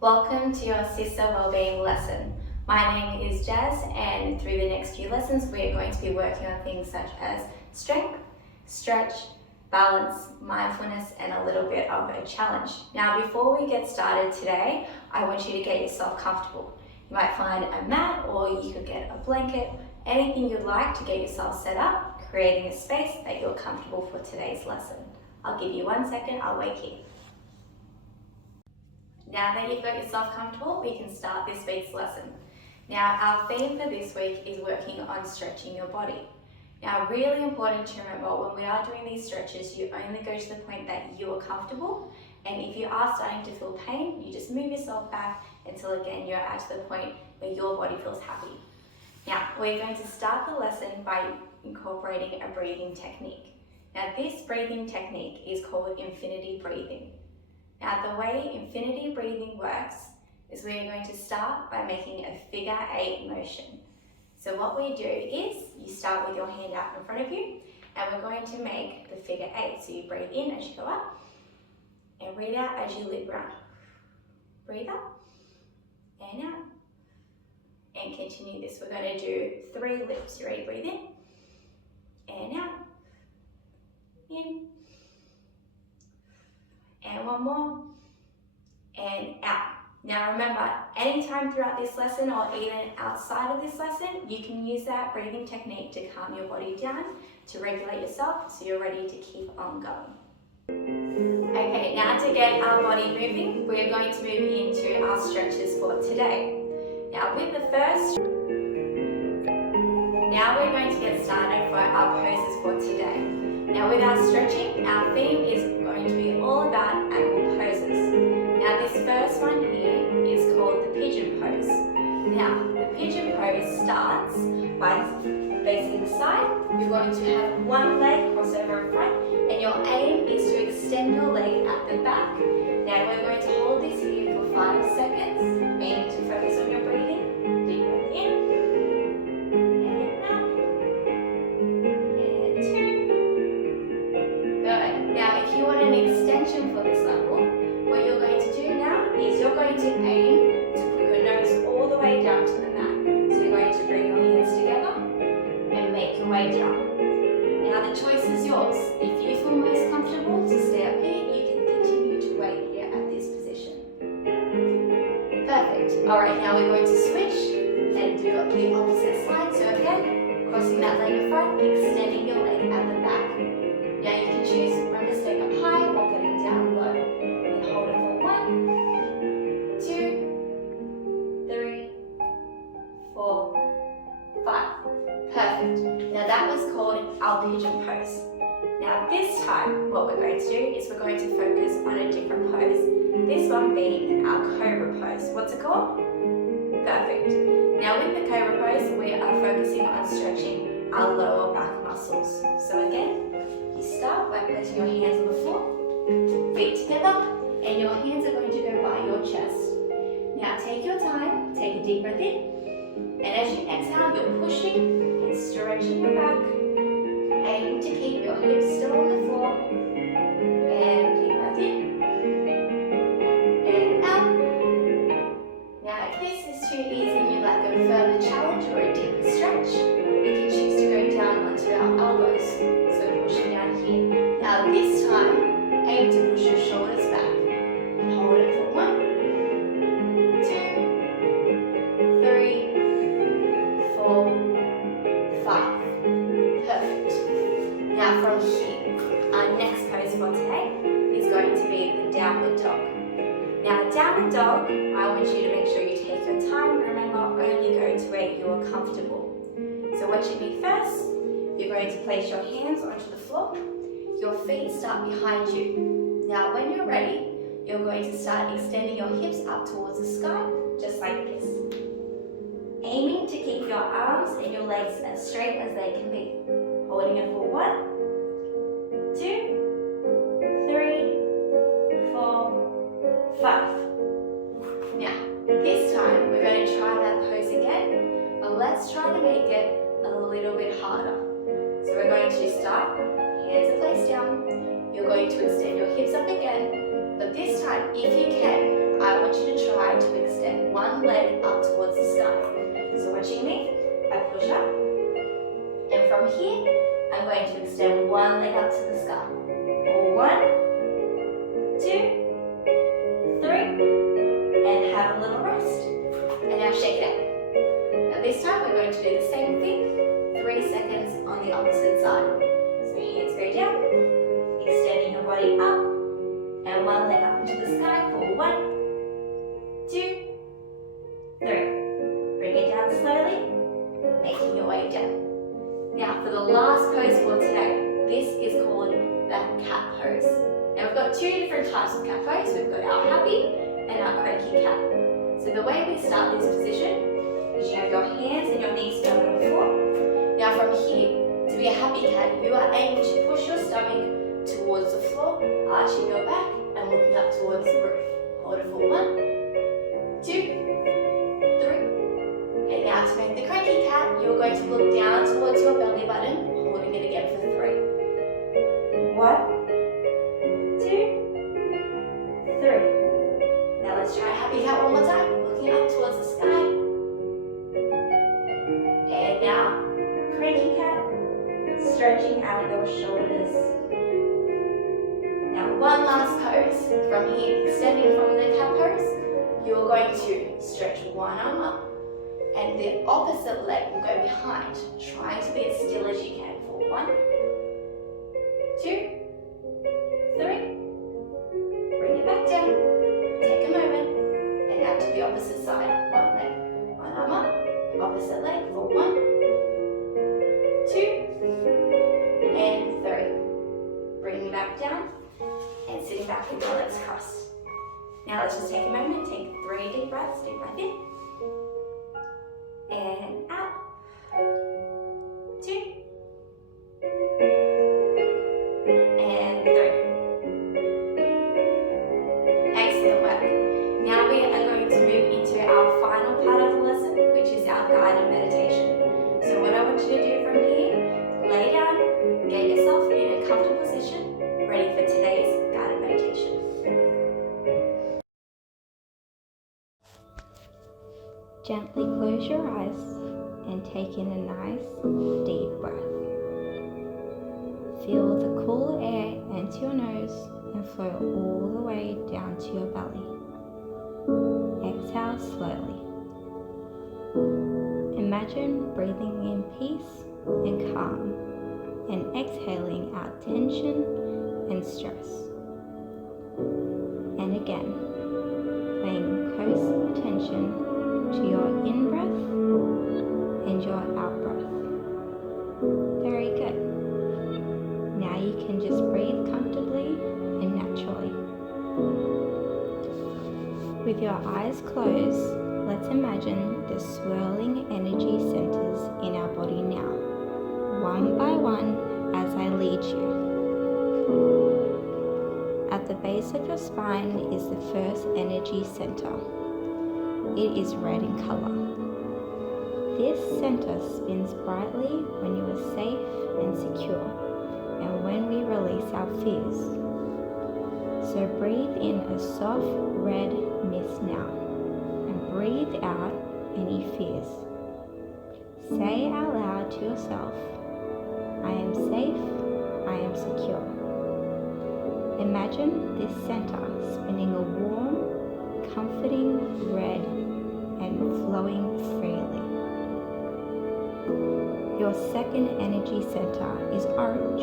Welcome to your SISA Wellbeing lesson. My name is Jazz, and through the next few lessons we are going to be working on things such as strength, stretch, balance, mindfulness, and a little bit of a challenge. Now before we get started today, I want you to get yourself comfortable. You might find a mat, or you could get a blanket, anything you'd like to get yourself set up, creating a space that you're comfortable for today's lesson. I'll give you 1 second, I'll wait here. Now that you've got yourself comfortable, we can start this week's lesson. Now our theme for this week is working on stretching your body. Now really important to remember, when we are doing these stretches, you only go to the point that you are comfortable, and if you are starting to feel pain, you just move yourself back until again you're at the point where your body feels happy. Now we're going to start the lesson by incorporating a breathing technique. Now this breathing technique is called infinity breathing. Now the way infinity breathing works is we're going to start by making a figure 8 motion. So what we do is you start with your hand out in front of you, and we're going to make the figure 8. So you breathe in as you go up and breathe out as you loop round. Breathe up and out and continue this. We're going to do 3 loops. You ready? Breathe in and out, in, and 1 more, and out. Now remember, anytime throughout this lesson or even outside of this lesson, you can use that breathing technique to calm your body down, to regulate yourself so you're ready to keep on going. Okay, now to get our body moving, we're going to move into our stretches for today. Now with the first, now we're going to get started for our poses for today. Now with our stretching, our theme is going to be all about animal poses. Now this first one here is called the pigeon pose. Now the pigeon pose starts by facing the side. You're going to have one leg cross over in front, and your aim is to extend your leg at the back. Now we're going to hold this here for 5 seconds, aiming to focus on your breathing. Deep breath in. For this level, what you're going to do now is you're going to aim to put your nose all the way down to the mat. So you're going to bring your hands together and make your way down. Now the choice is yours. If you feel most comfortable to stay up here, you can continue to wait here at this position. Perfect. Alright, now we're going to switch and do the opposite side. So again, crossing that leg in front, extending your leg at the back. Now you can choose, remember, staying up high or getting down low. And hold it for 1, 2, 3, 4, 5. Perfect. Now that was called our pigeon pose. Now this time, what we're going to do is we're going to focus on a different pose. This one being our cobra pose. What's it called? Perfect. Now with the cobra pose, we are focusing on stretching our lower back muscles. So again, you start by placing your hands on the floor, feet together, and your hands are going to go by your chest. Now take your time, take a deep breath in, and as you exhale, you're pushing and stretching your back, aiming to keep your hips still on the floor, and deep breath in, and out. Now if this is too easy and you'd like a further challenge or a deeper stretch, we can choose to go down onto our elbows. Pushing down here. Now this time, aim to push your shoulders back and hold it for 1, 2, 3, 4, 5. Perfect. Now from here, our next pose for today is going to be the downward dog. Now the downward dog, I want you to make sure you take your time. Remember, only go to where you are comfortable. So watching me first, you're going to place your hands onto the floor. Your feet start behind you. Now when you're ready, you're going to start extending your hips up towards the sky, just like this. Aiming to keep your arms and your legs as straight as they can be. Holding it for 1, 2, 3, 4, 5. Now, this time we're going to try that pose again, but let's try to make it a little bit harder. So we're going to start, hands are placed down, you're going to extend your hips up again, but this time, if you can, I want you to try going to extend one leg up towards the sky. So watching me, I push up, and from here, I'm going to extend one leg up to the sky. For 1, 2, 3, and have a little rest. And now shake it out. Now this time we're going to do the same thing, 3 seconds on the opposite side. So hands go down, extending your body up, and one leg up into the sky for 1, 2, 3. Bring it down slowly, making your way down. Now for the last pose for today, this is called the cat pose. Now we've got 2 different types of cat pose. We've got our happy and our cranky cat. So the way we start this position is you have your hands and your knees down on the floor. Now from here, to be a happy cat, you are aiming to push your stomach towards the floor, arching your back and looking up towards the roof. Hold it for 1, 2, 3. And now to make the cranky cat, you're going to look down towards your belly button, holding it again for 3. 1, 2, 3. Now let's try happy cat one more time, looking up towards the sky. And now, cranky cat, stretching out your shoulders. Now one last pose. From here, extending from the cat pose, you're going to stretch one arm up, and the opposite leg will go behind, trying to be as still as you can for 1, 2, 3. Bring it back down. Take a moment, and now to the opposite side. One leg, one arm up, opposite leg for 1, 2, and 3. Bring it back down, and sitting back with your legs crossed. Now let's just take a moment, take 3 deep breaths, deep breath in, and out, 2, and 3. Excellent work. Now we are going to move into our final part of the lesson, which is our guided meditation. So what I want you to do from here, lay down, get yourself in a comfortable position, ready for today's guided meditation. Gently close your eyes and take in a nice deep breath. Feel the cool air enter your nose and flow all the way down to your belly. Exhale slowly. Imagine breathing in peace and calm and exhaling out tension and stress. And again, paying close attention to your in-breath and your out-breath. Very good. Now you can just breathe comfortably and naturally. With your eyes closed, let's imagine the swirling energy centers in our body now, one by one as I lead you. At the base of your spine is the first energy center. It is red in color. This center spins brightly when you are safe and secure, and when we release our fears. So breathe in a soft red mist now, and breathe out any fears. Say out loud to yourself, I am safe, I am secure. Imagine this center spinning a warm, comforting red and flowing freely. Your second energy center is orange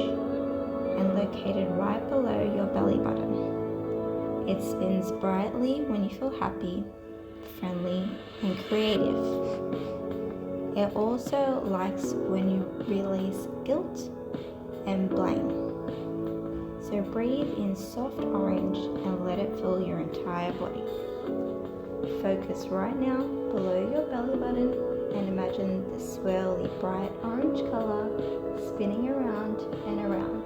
and located right below your belly button. It spins brightly when you feel happy, friendly, and creative. It also likes when you release guilt and blame. So breathe in soft orange and let it fill your entire body. Focus right now below your belly button and imagine the swirly bright orange color spinning around and around.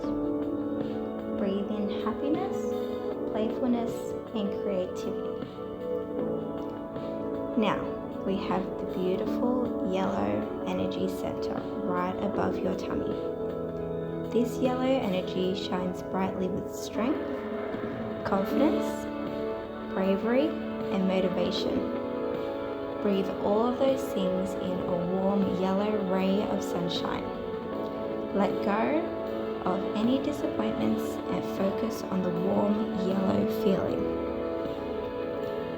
Breathe in happiness, playfulness, and creativity. Now we have the beautiful yellow energy center right above your tummy. This yellow energy shines brightly with strength, confidence, bravery, and motivation. Breathe all of those things in a warm yellow ray of sunshine. Let go of any disappointments and focus on the warm yellow feeling.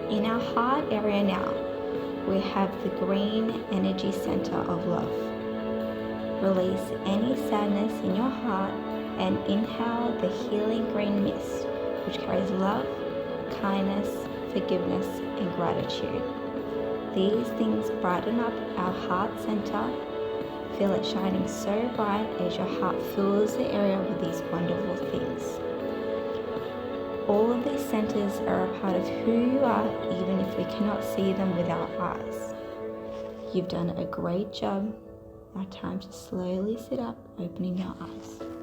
In our heart area now, we have the green energy center of love. Release any sadness in your heart and inhale the healing green mist, which carries love, kindness, forgiveness, and gratitude. These things brighten up our heart center. Feel it shining so bright as your heart fills the area with these wonderful things. All of these centers are a part of who you are, even if we cannot see them with our eyes. You've done a great job. Now time to slowly sit up, opening your eyes.